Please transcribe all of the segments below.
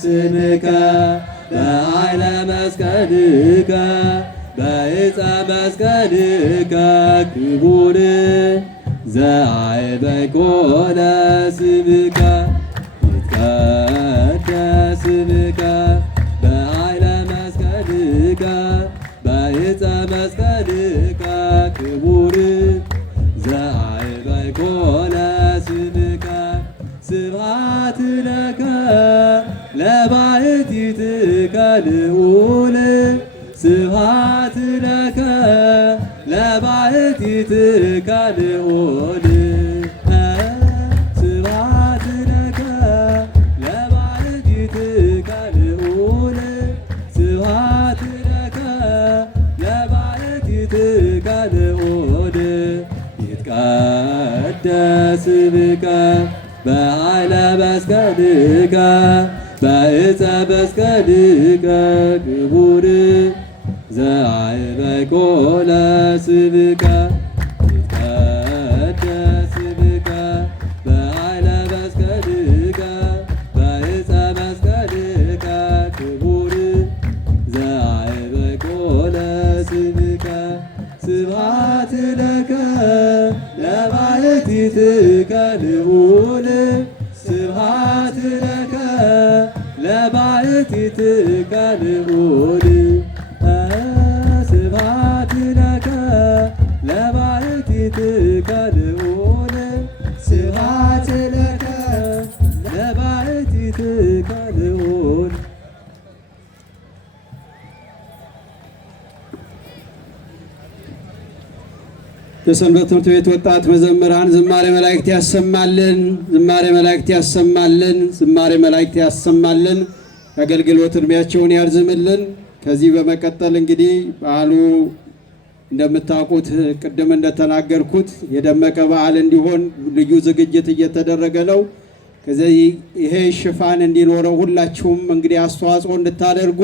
ስምከ በኃይለ መስቀልከ በዕፀ መስቀልከ ክቡር ዘአይበኮ ለስምከ ይትቀደስ ስምከ በኃይለ መስቀልከ በዕፀ መስቀልከ ክቡር ዘአይበኮ ለስምከ ስብሐት ለከ ለባሕቲትከ ልዑል ስብሐት ለከ ለባሕቲትከ ልዑል ስብሐት ለከ ለባሕቲትከ ልዑል ስብሐት ለከ ለባሕቲትከ ልዑል ይትቀደስ ስምከ በኃይለ መስቀልከ በዕፀ መስቀልከ ክቡር ዘአይበኮ ለስምከ ይትቀደስ ስምከ በኃይለ መስቀልከ በዕፀ መስቀልከ ክቡር ዘአይበኮ ለስምከ ስብሐት ለከ ለባሕቲትከ ልዑል ስብሐት ለከ ለባሕቲትከ ልዑል ስብሐት ለከ ለባሕቲትከ ልዑል ስብሐት ለከ ለባሕቲትከ ልዑል። የሰንበት ትምህርት ቤት ወጣት መዘምራን ዝማሬ መላእክት ያሰማልን፣ ዝማሬ መላእክት ያሰማልን፣ ዝማሬ መላእክት ያሰማልን። የአገልግሎት ዕድሜያቸውን ያርዝምልን። ከዚህ በመቀጠል እንግዲህ በዓሉ እንደምታውቁት ቅድም እንደተናገርኩት የደመቀ በዓል እንዲሆን ልዩ ዝግጅት እየተደረገ ነው። ከዚህ ይሄ ሽፋን እንዲኖረው ሁላችሁም እንግዲህ አስተዋጽኦ እንድታደርጉ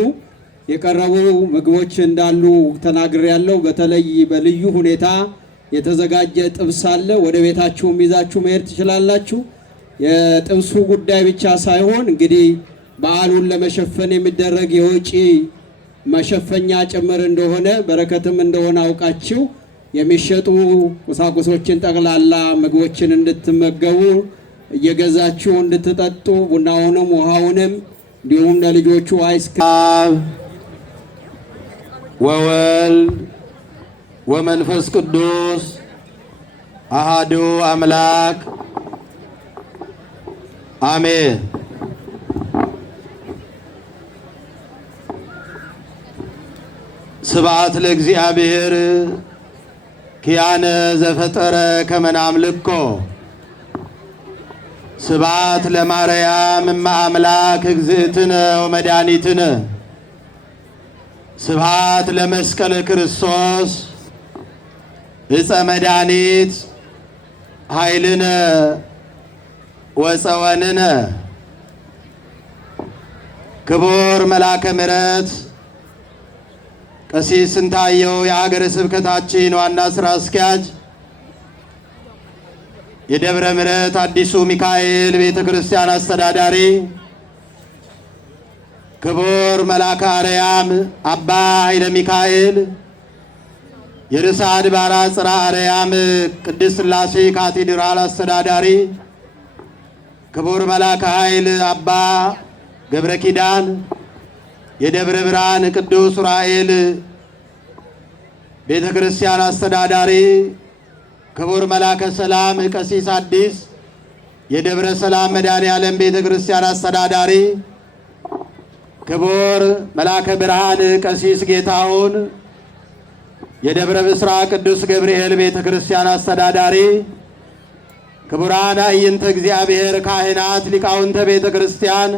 የቀረቡ ምግቦች እንዳሉ ተናግሬያለሁ። በተለይ በልዩ ሁኔታ የተዘጋጀ ጥብስ አለ። ወደ ቤታችሁም ይዛችሁ መሄድ ትችላላችሁ። የጥብሱ ጉዳይ ብቻ ሳይሆን እንግዲህ በዓሉን ለመሸፈን የሚደረግ የወጪ መሸፈኛ ጭምር እንደሆነ በረከትም እንደሆነ አውቃችሁ የሚሸጡ ቁሳቁሶችን ጠቅላላ ምግቦችን እንድትመገቡ እየገዛችሁ እንድትጠጡ ቡናውንም ውሃውንም እንዲሁም ለልጆቹ አይስክሬም ወወልድ ወመንፈስ ቅዱስ አሃዱ አምላክ አሜን። ስብሐት ለእግዚአብሔር ኪያነ ዘፈጠረ ከመ ናምልኮ ስብሐት ለማርያም እመ አምላክ እግዝእትነ ወመድኃኒትነ ስብሐት ለመስቀለ ክርስቶስ ዕፀ መድኃኒት ኃይልነ ወፀወንነ። ክቡር መልአከ ምሕረት ቀሲስ ስንታየው የሀገረ ስብከታችን ዋና ሥራ አስኪያጅ፣ የደብረ ምሕረት አዲሱ ሚካኤል ቤተ ክርስቲያን አስተዳዳሪ፣ ክቡር መልአከ አርያም አባ ኃይለ ሚካኤል የርዕሰ አድባራት ጽርሐ አርያም ቅድስት ሥላሴ ካቴድራል አስተዳዳሪ፣ ክቡር መልአከ ኃይል አባ ገብረ ኪዳን የደብረ ብርሃን ቅዱስ ዑራኤል ቤተ ክርስቲያን አስተዳዳሪ፣ ክቡር መልአከ ሰላም ቀሲስ አዲስ የደብረ ሰላም መድኃኔዓለም ቤተ ክርስቲያን አስተዳዳሪ፣ ክቡር መልአከ ብርሃን ቀሲስ ጌታሁን የደብረ ብስራት ቅዱስ ገብርኤል ቤተ ክርስቲያን አስተዳዳሪ፣ ክቡራን አዕይንተ እግዚአብሔር ካህናት፣ ሊቃውንተ ቤተ ክርስቲያን፣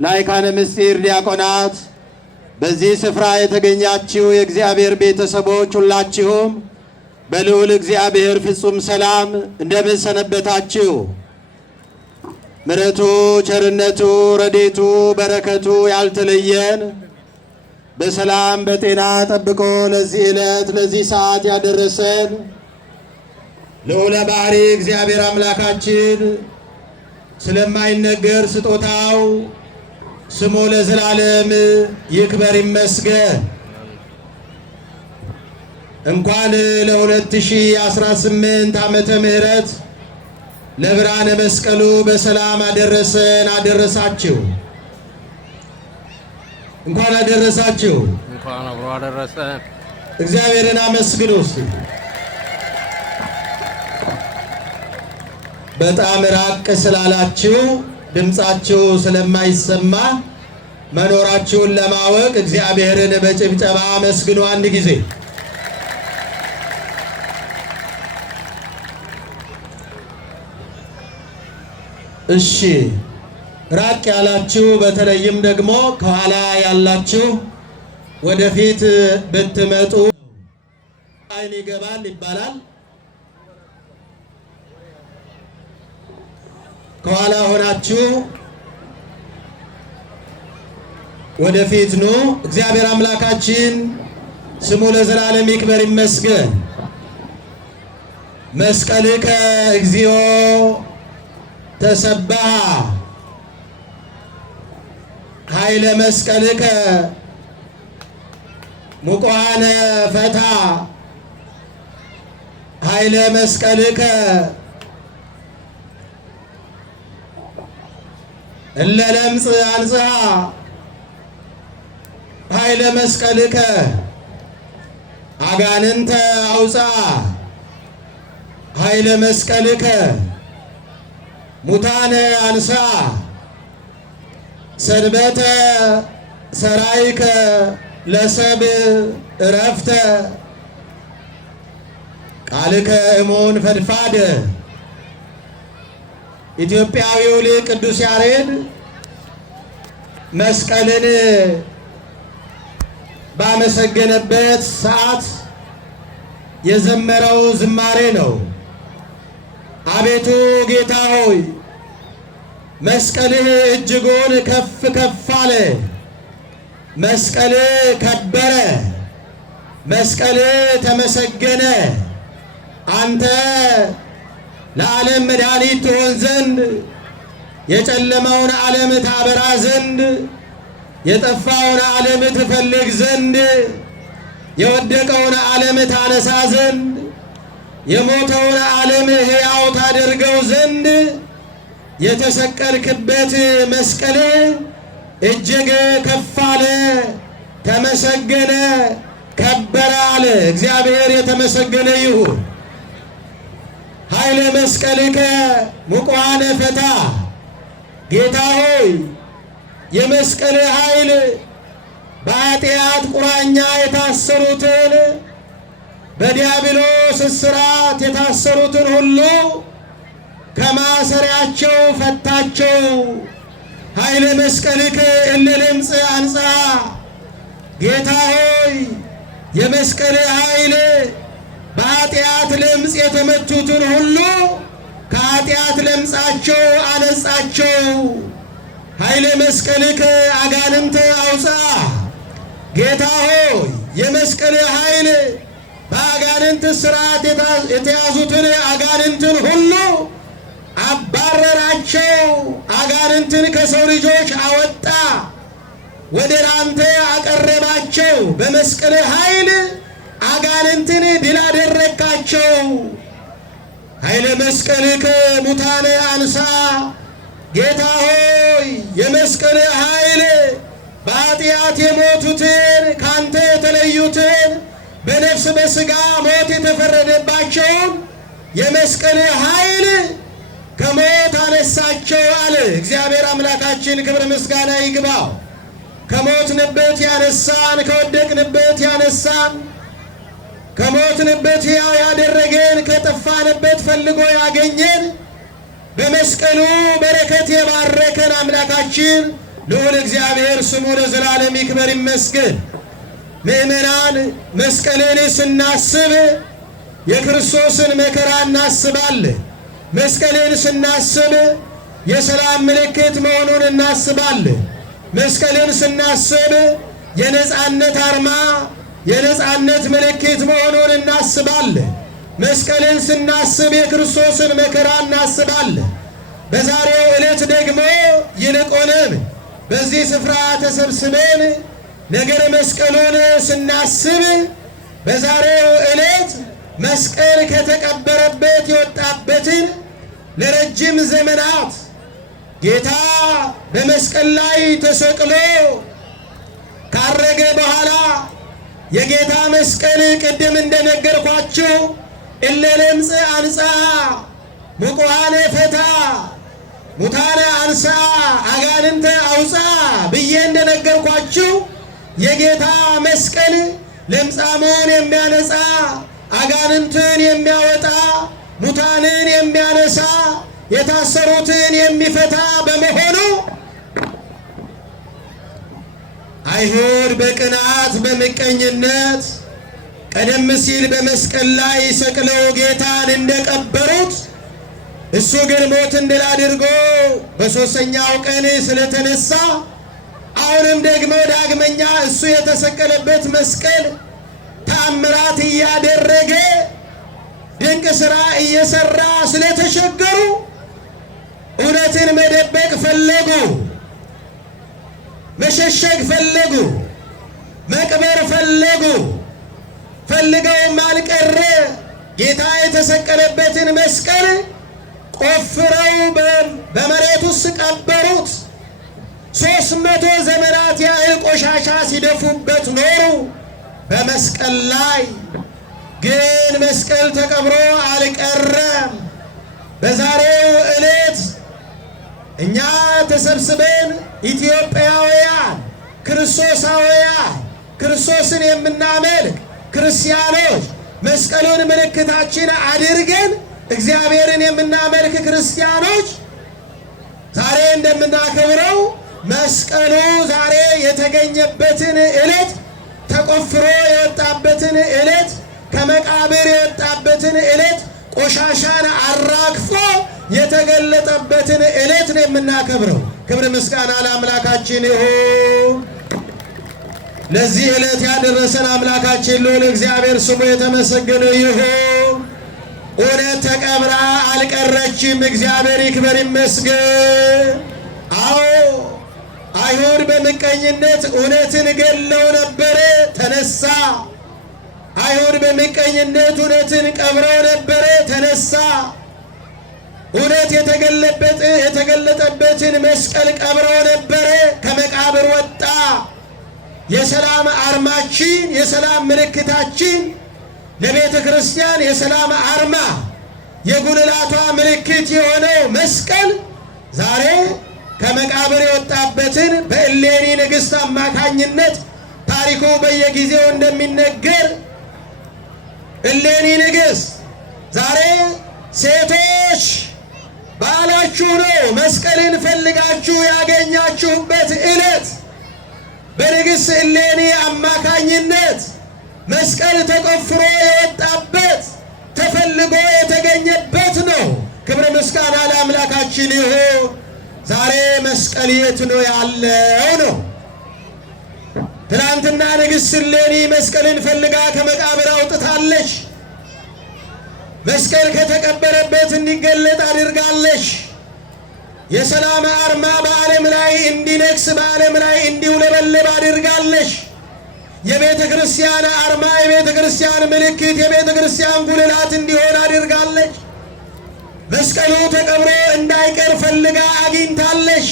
ላይካነ ምስጢር ዲያቆናት፣ በዚህ ስፍራ የተገኛችሁ የእግዚአብሔር ቤተሰቦች ሁላችሁም በልዑል እግዚአብሔር ፍጹም ሰላም እንደምን ሰነበታችሁ? ምሕረቱ፣ ቸርነቱ፣ ረድኤቱ፣ በረከቱ ያልተለየን በሰላም በጤና ጠብቆ ለዚህ ዕለት ለዚህ ሰዓት ያደረሰን ልዑለ ባሕርይ እግዚአብሔር አምላካችን ስለማይነገር ስጦታው ስሙ ለዘላለም ይክበር ይመስገን። እንኳን ለ2018 ዓመተ ምህረት ለብርሃነ መስቀሉ በሰላም አደረሰን አደረሳችሁ። እንኳን አደረሳችሁ። እንኳን አብሮ አደረሰን። እግዚአብሔርን አመስግኑ እስቲ። በጣም ራቅ ስላላችሁ ድምጻችሁ ስለማይሰማ መኖራችሁን ለማወቅ እግዚአብሔርን በጭብጨባ አመስግኑ አንድ ጊዜ። እሺ፣ ራቅ ያላችሁ በተለይም ደግሞ ከኋላ ያላችሁ ወደፊት ብትመጡ ዓይን ይገባል ይባላል። ከኋላ ሆናችሁ ወደፊት ኑ። እግዚአብሔር አምላካችን ስሙ ለዘላለም ይክበር ይመስገን። መስቀልከ እግዚኦ ተሰብሐ ኃይለ መስቀልከ ሙቋነ ፈታ ኃይለ መስቀልከ እለ ለምጽ አንጽሐ ኃይለ መስቀልከ አጋንንተ አውፅአ ኃይለ መስቀልከ ሙታነ አንሥአ ሰንበተ ሰራይከ ለሰብእ ዕረፍተ ቃልከ እሙን ፈድፋደ። ኢትዮጵያዊው ሊቅ ቅዱስ ያሬድ መስቀልን ባመሰገነበት ሰዓት የዘመረው ዝማሬ ነው። አቤቱ ጌታ ሆይ መስቀልህ እጅጉን ከፍ ከፍ አለ፣ መስቀልህ ከበረ፣ መስቀልህ ተመሰገነ። አንተ ለዓለም መድኃኒት ትሆን ዘንድ የጨለመውን ዓለም ታበራ ዘንድ የጠፋውን ዓለም ትፈልግ ዘንድ የወደቀውን ዓለም ታነሳ ዘንድ የሞተውን ዓለም ሕያው ታደርገው ዘንድ የተሰቀልክበት መስቀል እጅግ ከፍ አለ፣ ተመሰገነ፣ ከበረ አለ። እግዚአብሔር የተመሰገነ ይሁን። ኃይለ መስቀልከ ሙቋነ ፈታ። ጌታ ሆይ የመስቀል ኃይል በኃጢአት ቁራኛ የታሰሩትን በዲያብሎስ እስራት የታሰሩትን ሁሉ ከማሰሪያቸው ፈታቸው። ኃይለ መስቀልከ እለ ለምጽ አንጽሐ። ጌታ ሆይ የመስቀል ኃይል በኃጢአት ለምጽ የተመቱትን ሁሉ ከኃጢአት ለምጻቸው አነጻቸው። ኃይለ መስቀልከ አጋንንተ አውፅአ። ጌታ ሆይ የመስቀል ኃይል በአጋንንት ስርዓት የተያዙትን አጋንንትን ሁሉ አባረራቸው። አጋንንትን ከሰው ልጆች አወጣ። ወደ አንተ አቀረባቸው። በመስቀል ኃይል አጋንንትን ድል አደረካቸው። ኃይለ መስቀልከ ሙታነ አንሳ። ጌታ ሆይ የመስቀል ኃይል በኃጢአት የሞቱትን ካንተ የተለዩትን በነፍስ በሥጋ ሞት የተፈረደባቸውን የመስቀል ኃይል ከሞት አነሳቸው አለ። እግዚአብሔር አምላካችን ክብር ምስጋና ይግባው። ከሞትንበት ያነሳን፣ ከወደቅንበት ያነሳን፣ ከሞትንበት ሕያው ያደረገን፣ ከጠፋንበት ፈልጎ ያገኘን፣ በመስቀሉ በረከት የባረከን አምላካችን ልዑል እግዚአብሔር ስሙ ለዘላለም ይክበር ይመስገን። ምእመናን መስቀልን ስናስብ የክርስቶስን መከራ እናስባለን። መስቀልን ስናስብ የሰላም ምልክት መሆኑን እናስባለን። መስቀልን ስናስብ የነጻነት አርማ፣ የነጻነት ምልክት መሆኑን እናስባለን። መስቀልን ስናስብ የክርስቶስን መከራ እናስባለን። በዛሬው ዕለት ደግሞ ይልቁንም በዚህ ስፍራ ተሰብስበን ነገረ መስቀሉን ስናስብ በዛሬው ዕለት መስቀል ከተቀበረበት የወጣበትን ለረጅም ዘመናት ጌታ በመስቀል ላይ ተሰቅሎ ካረገ በኋላ የጌታ መስቀል ቅድም እንደነገርኳችሁ እለ ለምጽ አንጻ ሙቁሃነ ፈታ ሙታነ አንሳ አጋንንተ አውፃ ብዬ እንደነገርኳችሁ የጌታ መስቀል ለምጻሙን የሚያነጻ፣ አጋንንትን የሚያወጣ፣ ሙታንን የሚያነሳ፣ የታሰሩትን የሚፈታ በመሆኑ አይሁድ በቅናት በምቀኝነት ቀደም ሲል በመስቀል ላይ ሰቅለው ጌታን እንደቀበሩት እሱ ግን ሞትን ድል አድርጎ በሦስተኛው ቀን ስለተነሳ አሁንም ደግሞ ዳግመኛ እሱ የተሰቀለበት መስቀል ተአምራት እያደረገ ድንቅ ሥራ እየሰራ ስለተቸገሩ እውነትን መደበቅ ፈለጉ፣ መሸሸግ ፈለጉ፣ መቅበር ፈለጉ። ፈልገውም አልቀረ። ጌታ የተሰቀለበትን መስቀል ቆፍረው በመሬት ውስጥ ቀበሩት። 300 ዘመናት ያህል ቆሻሻ ሲደፉበት ኖሩ። በመስቀል ላይ ግን መስቀል ተቀብሮ አልቀረም። በዛሬው ዕለት እኛ ተሰብስበን ኢትዮጵያውያን ክርስቶሳውያን ክርስቶስን የምናመልክ ክርስቲያኖች መስቀሉን ምልክታችን አድርገን እግዚአብሔርን የምናመልክ ክርስቲያኖች ዛሬ እንደምናከብረው መስቀሉ ዛሬ የተገኘበትን ዕለት፣ ተቆፍሮ የወጣበትን ዕለት፣ ከመቃብር የወጣበትን ዕለት፣ ቆሻሻን አራግፎ የተገለጠበትን ዕለት ነው የምናከብረው። ክብር ምስጋና ለአምላካችን ይሁን። ለዚህ ዕለት ያደረሰን አምላካችን ልዑል እግዚአብሔር ስሙ የተመሰገነ ይሁን። እውነት ተቀብራ አልቀረችም። እግዚአብሔር ይክበር ይመስገን። አዎ አይሁድ በምቀኝነት እውነትን ገለው ነበረ፣ ተነሳ። አይሁድ በምቀኝነት እውነትን ቀብረው ነበረ፣ ተነሳ። እውነት የተገለጠበትን መስቀል ቀብረው ነበረ፣ ከመቃብር ወጣ። የሰላም አርማችን፣ የሰላም ምልክታችን፣ ለቤተ ክርስቲያን የሰላም አርማ የጉልላቷ ምልክት የሆነው መስቀል ዛሬ ከመቃብር የወጣበትን በእሌኒ ንግሥት አማካኝነት ታሪኩ በየጊዜው እንደሚነገር እሌኒ ንግሥት ዛሬ ሴቶች ባላችሁ ነው መስቀልን ፈልጋችሁ ያገኛችሁበት ዕለት በንግሥት እሌኒ አማካኝነት መስቀል ተቆፍሮ የወጣበት ተፈልጎ የተገኘበት ነው። ክብረ ምስጋና ለአምላካችን ይሁን። ዛሬ መስቀል የት ነው ያለው ነው? ትናንትና ንግሥት እሌኒ መስቀልን ፈልጋ ከመቃብር አውጥታለች። መስቀል ከተቀበረበት እንዲገለጥ አድርጋለች። የሰላም አርማ በዓለም ላይ እንዲነግስ በዓለም ላይ እንዲውለበለብ አድርጋለች። የቤተ ክርስቲያን አርማ፣ የቤተ ክርስቲያን ምልክት፣ የቤተ ክርስቲያን ጉልላት እንዲሆን አድርጋለች። መስቀሉ ተቀብሮ እንዳይቀር ፈልጋ አግኝታለች።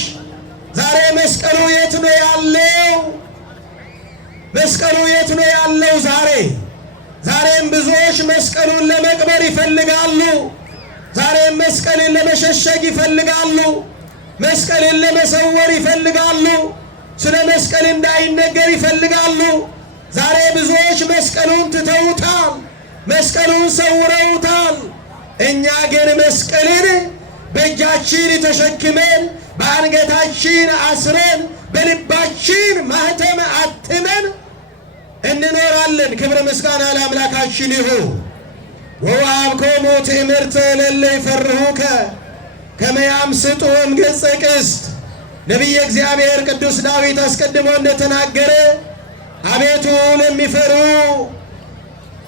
ዛሬ መስቀሉ የት ነው ያለው? መስቀሉ የት ነው ያለው? ዛሬም ብዙዎች መስቀሉን ለመቅበር ይፈልጋሉ። ዛሬም መስቀልን ለመሸሸግ ይፈልጋሉ። መስቀልን ለመሰወር ይፈልጋሉ። ስለ መስቀል እንዳይነገር ይፈልጋሉ። ዛሬ ብዙዎች መስቀሉን ትተውታል። መስቀሉን ሰውረውታል። እኛ ግን መስቀልን በእጃችን ተሸክመን በአንገታችን አስረን በልባችን ማህተም አትመን እንኖራለን። ክብረ ምስጋና ለአምላካችን ይሁን። ወወሀብኮሙ ትእምርተ ለእለ ይፈርሁከ ከመ ያምስጡ እምገጸ ቅስት። ነቢየ እግዚአብሔር ቅዱስ ዳዊት አስቀድሞ እንደተናገረ አቤቱ ለሚፈሩ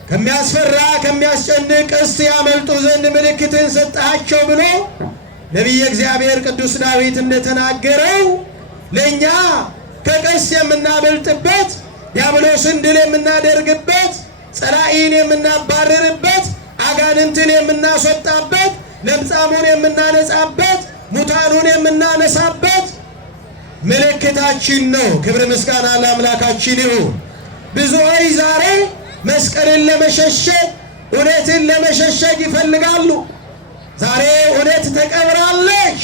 ከሚያስፈራ ከሚያስጨንቅ ቀስት ያመልጡ ዘንድ ምልክትን ሰጠሃቸው ብሎ ነቢየ እግዚአብሔር ቅዱስ ዳዊት እንደተናገረው ለእኛ ከቀስት የምናበልጥበት፣ ዲያብሎስን ድል የምናደርግበት፣ ጸላኢን የምናባርርበት፣ አጋንንትን የምናስወጣበት፣ ለምጻሙን የምናነጻበት፣ ሙታኑን የምናነሳበት ምልክታችን ነው። ክብር ምስጋና ለአምላካችን ይሁን። ብዙዎች ዛሬ መስቀልን ለመሸሸግ እውነትን ለመሸሸግ ይፈልጋሉ። ዛሬ እውነት ተቀብራለች፣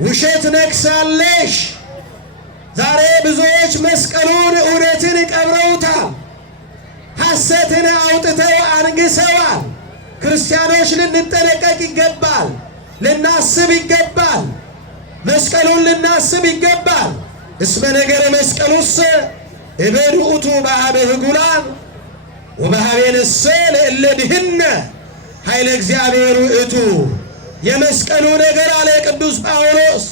ውሸት ነግሳለች። ዛሬ ብዙዎች መስቀሉን እውነትን ቀብረውታል፣ ሐሰትን አውጥተው አንግሰዋል። ክርስቲያኖች ልንጠነቀቅ ይገባል፣ ልናስብ ይገባል፣ መስቀሉን ልናስብ ይገባል። እስመ ነገረ መስቀሉስ እበድ ውእቱ በኀበ ህጉላን ወበኀበ ንሰ ለእለ ድህነ ኃይለ እግዚአብሔር ውእቱ። የመስቀሉ ነገር አለ ቅዱስ ጳውሎስ፣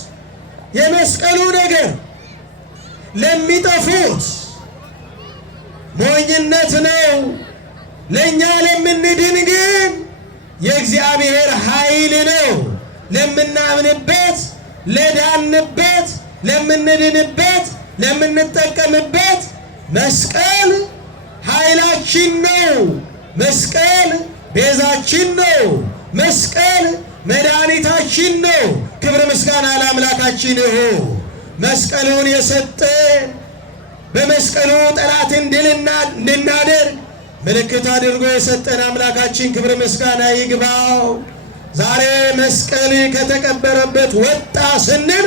የመስቀሉ ነገር ለሚጠፉት ሞኝነት ነው፣ ለእኛ ለምንድን ግን የእግዚአብሔር ኃይል ነው። ለምናምንበት፣ ለዳንበት፣ ለምንድንበት፣ ለምንጠቀምበት መስቀል ኃይላችን ነው። መስቀል ቤዛችን ነው። መስቀል መድኃኒታችን ነው። ክብር ምስጋና ለአምላካችን ይሁን። መስቀሉን የሰጠን በመስቀሉ ጠላትን ድል እንድናደርግ ምልክት አድርጎ የሰጠን አምላካችን ክብር ምስጋና ይግባው። ዛሬ መስቀል ከተቀበረበት ወጣ ስንል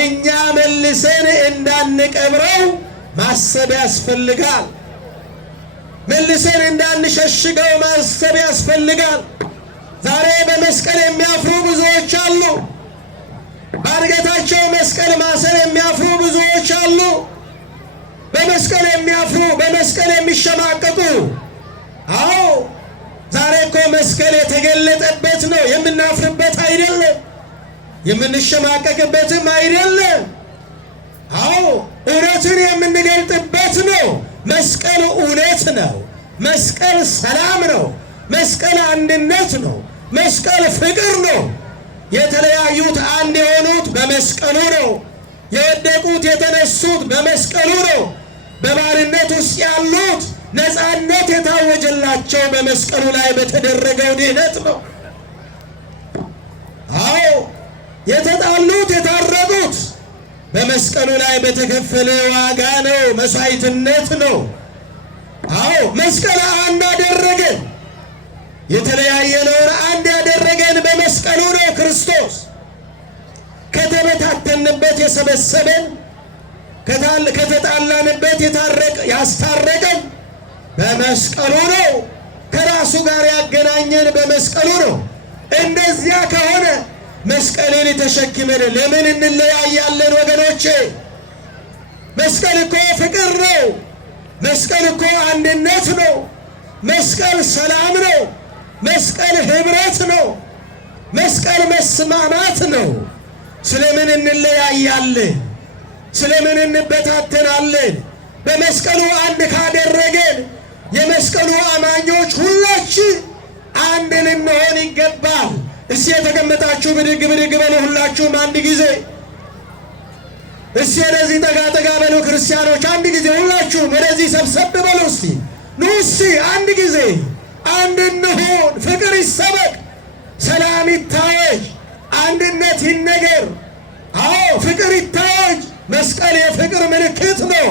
እኛ መልሰን እንዳንቀብረው ማሰብ ያስፈልጋል። መልሰን እንዳንሸሽገው ማሰብ ያስፈልጋል። ዛሬ በመስቀል የሚያፍሩ ብዙዎች አሉ። በአንገታቸው መስቀል ማሰር የሚያፍሩ ብዙዎች አሉ። በመስቀል የሚያፍሩ፣ በመስቀል የሚሸማቀቁ። አዎ ዛሬ እኮ መስቀል የተገለጠበት ነው። የምናፍርበት አይደለም፣ የምንሸማቀቅበትም አይደለም። አዎ እውነትን የምንገልጥበት ነው። መስቀል እውነት ነው። መስቀል ሰላም ነው። መስቀል አንድነት ነው። መስቀል ፍቅር ነው። የተለያዩት አንድ የሆኑት በመስቀሉ ነው። የወደቁት የተነሱት በመስቀሉ ነው። በባርነት ውስጥ ያሉት ነፃነት የታወጀላቸው በመስቀሉ ላይ በተደረገው ድኅነት ነው። አዎ የተጣሉት የታረቁት በመስቀሉ ላይ በተከፈለ ዋጋ ነው፣ መስዋዕትነት ነው። አዎ መስቀል አንድ አደረገን። የተለያየነውን አንድ ያደረገን በመስቀሉ ነው። ክርስቶስ ከተበታተንበት የሰበሰበን፣ ከተጣላንበት ያስታረቀን በመስቀሉ ነው። ከራሱ ጋር ያገናኘን በመስቀሉ ነው። እንደዚያ ከሆነ መስቀልን ተሸክመን ለምን እንለያያለን ወገኖቼ? መስቀል እኮ ፍቅር ነው። መስቀል እኮ አንድነት ነው። መስቀል ሰላም ነው። መስቀል ህብረት ነው። መስቀል መስማማት ነው። ስለምን እንለያያለን? ስለምን እንበታተናለን? በመስቀሉ አንድ ካደረገን የመስቀሉ አማኞች ሁላችን አንድ ልንሆን ይገባል። እስቲ የተቀመጣችሁ ብድግ ብድግ በሉ ሁላችሁም አንድ ጊዜ። እስቲ ወደዚህ ጠጋ ጠጋ በሉ ክርስቲያኖች፣ አንድ ጊዜ ሁላችሁም ወደዚህ ሰብሰብ በሉ እስቲ። ኑ እስቲ አንድ ጊዜ አንድ እንሁን። ፍቅር ይሰበክ፣ ሰላም ይታወጅ፣ አንድነት ይነገር። አዎ ፍቅር ይታወጅ። መስቀል የፍቅር ምልክት ነው።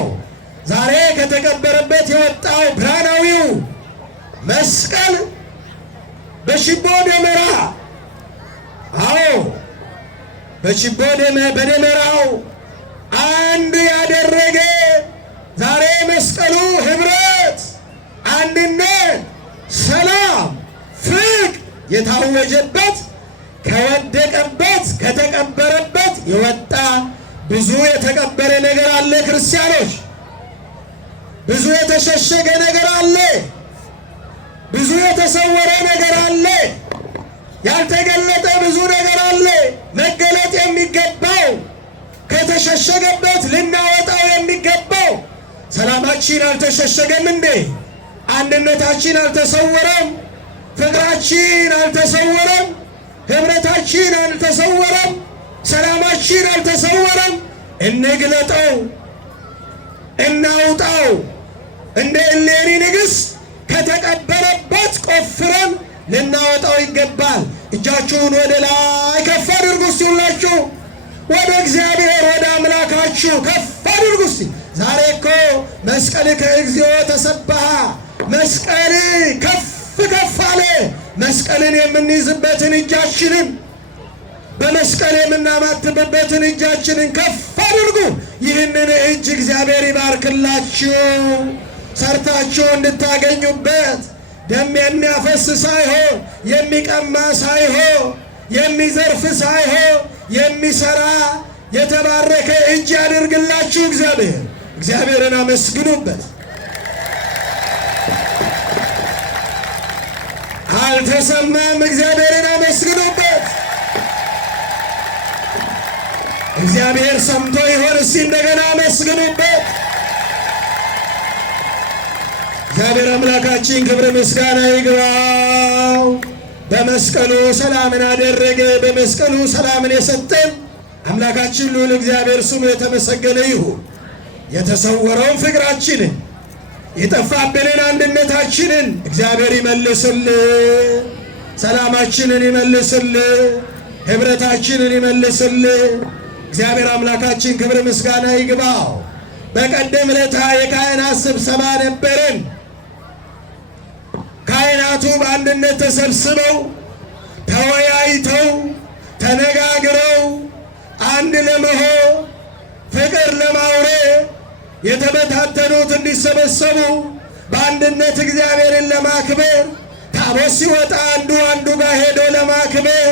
ዛሬ ከተቀበረበት የወጣው ብርሃናዊው መስቀል በችቦ ደመራ፣ አዎ በችቦ በደመራው አንድ ያደረገ ዛሬ መስቀሉ ህብረት፣ አንድነት፣ ሰላም፣ ፍቅር የታወጀበት ከወደቀበት ከተቀበረበት የወጣ ብዙ የተቀበረ ነገር አለ። ክርስቲያኖች ብዙ የተሸሸገ ነገር አለ። ብዙ የተሰወረ ነገር አለ። ያልተገለጠ ብዙ ነገር አለ። መገለጥ የሚገባው ከተሸሸገበት ልናወጣው የሚገባው። ሰላማችን አልተሸሸገም እንዴ? አንድነታችን አልተሰወረም? ፍቅራችን አልተሰወረም? ህብረታችን አልተሰወረም? ሰላማችን አልተሰወረም? እንግለጠው፣ እናውጣው። እንደ እሌኒ ንግሥት ከተቀበረበት ቆፍረን ልናወጣው ይገባል። እጃችሁን ወደ ላይ ከፍ አድርጉ እስቲ ሁላችሁ፣ ወደ እግዚአብሔር ወደ አምላካችሁ ከፍ አድርጉ እስቲ። ዛሬ እኮ መስቀል ከእግዚኦ ተሰብሐ፣ መስቀል ከፍ ከፍ አለ። መስቀልን የምንይዝበትን እጃችንን፣ በመስቀል የምናማትብበትን እጃችንን ከፍ አድርጉ። ይህንን እጅ እግዚአብሔር ይባርክላችሁ፣ ሰርታችሁ እንድታገኙበት። ደም የሚያፈስ ሳይሆን የሚቀማ ሳይሆን የሚዘርፍ ሳይሆን የሚሰራ የተባረከ እጅ ያድርግላችሁ እግዚአብሔር። እግዚአብሔርን አመስግኑበት። አልተሰማም? እግዚአብሔርን አመስግኑበት። እግዚአብሔር ሰምቶ ይሆን? እስቲ እንደገና አመስግኑበት። እግዚአብሔር አምላካችን ክብር ምስጋና ይግባው። በመስቀሉ ሰላምን አደረገ። በመስቀሉ ሰላምን የሰጠን አምላካችን ልዑል እግዚአብሔር ስሙ የተመሰገነ ይሁን። የተሰወረውን ፍቅራችንን የጠፋብንን አንድነታችንን እግዚአብሔር ይመልስልን። ሰላማችንን ይመልስልን። ህብረታችንን ይመልስልን። እግዚአብሔር አምላካችን ክብር ምስጋና ይግባው። በቀደም ዕለት የካህናት ስብሰባ ነበረን። ካህናቱ በአንድነት ተሰብስበው ተወያይተው ተነጋግረው አንድ ለመሆን ፍቅር ለማውረድ የተበታተኑት እንዲሰበሰቡ በአንድነት እግዚአብሔርን ለማክበር ታቦት ሲወጣ አንዱ ጋር ሄዶ ለማክበር፣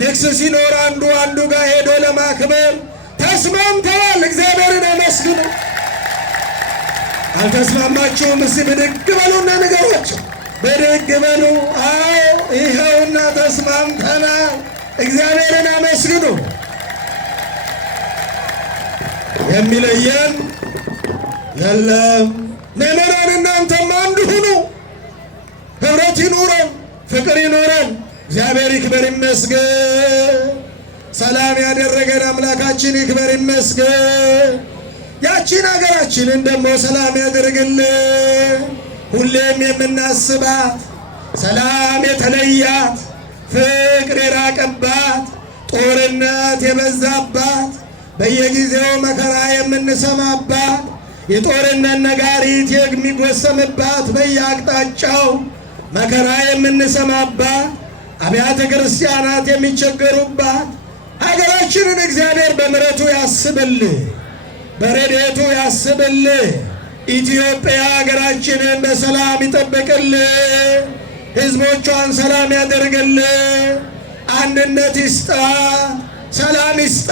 ንግስ ሲኖር አንዱ ጋር ሄዶ ለማክበር ተስማምተዋል። እግዚአብሔርን አመስግኑ። አልተስማማችሁም? እስቲ ብድግ በሉና ንገሯቸው። ብድግ በሉ። አዎ ይኸውና ተስማምተናል። እግዚአብሔርን አመስግኑ። የሚለየን የለም። ምዕመናን እናንተም አንድ ሁኑ። ህብረት ይኑረን፣ ፍቅር ይኑረን። እግዚአብሔር ይክበር ይመስገን። ሰላም ያደረገን አምላካችን ይክበር ይመስገን። ያቺን ሀገራችንን ደግሞ ሰላም ያደርግልን። ሁሌም የምናስባት ሰላም የተለያት፣ ፍቅር የራቀባት፣ ጦርነት የበዛባት፣ በየጊዜው መከራ የምንሰማባት፣ የጦርነት ነጋሪት የሚጎሰምባት፣ በየአቅጣጫው መከራ የምንሰማባት፣ አብያተ ክርስቲያናት የሚቸገሩባት ሀገራችንን እግዚአብሔር በምሕረቱ ያስብልህ፣ በረድኤቱ ያስብልህ። ኢትዮጵያ ሀገራችንን በሰላም ይጠብቅልህ፣ ሕዝቦቿን ሰላም ያደርግልህ፣ አንድነት ይስጣ፣ ሰላም ይስጣ።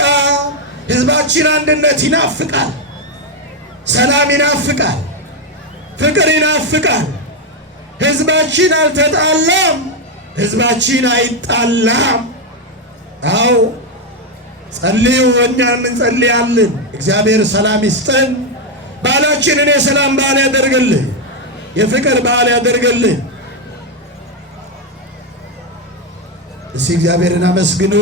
ሕዝባችን አንድነት ይናፍቃል፣ ሰላም ይናፍቃል፣ ፍቅር ይናፍቃል። ሕዝባችን አልተጣላም፣ ሕዝባችን አይጣላም። አዎ ጸልዩ፣ እኛም እንጸልያለን። እግዚአብሔር ሰላም ይስጠን። በዓላችንን የሰላም በዓል ያደርግልህ፣ የፍቅር በዓል ያደርግልህ። እስቲ እግዚአብሔርን አመስግኑ።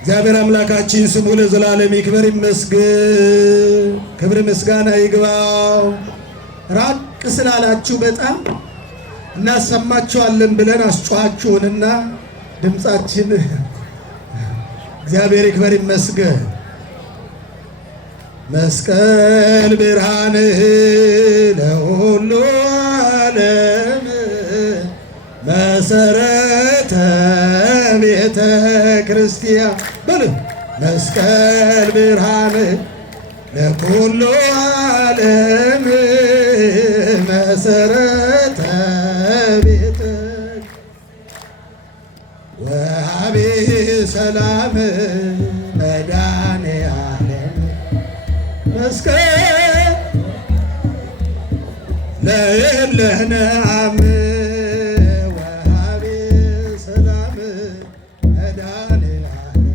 እግዚአብሔር አምላካችን ስሙ ለዘላለም ይክበር ይመስገን። ክብር ምስጋና ይግባው። ራቅ ስላላችሁ በጣም እናሰማችኋለን ብለን አስጮኻችሁንና ድምፃችን እግዚአብሔር ይክበር ይመስገን። መስቀል ብርሃንህ ለሁሉ ዓለም መሰረተ ቤተ ክርስቲያን በል። መስቀል ብርሃንህ ለኩሉ ዓለም መሰረተ ቤተ ወሀቤ ሰላም መድኃኔዓለም መስቀል ለእለነ አም ወሀቤ ሰላም መድኃኔዓለም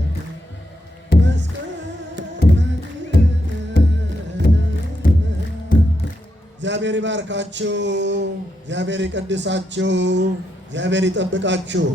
እግዚአብሔር ይባርካችሁ፣ እግዚአብሔር ይቀድሳችሁ፣ እግዚአብሔር ይጠብቃችሁ።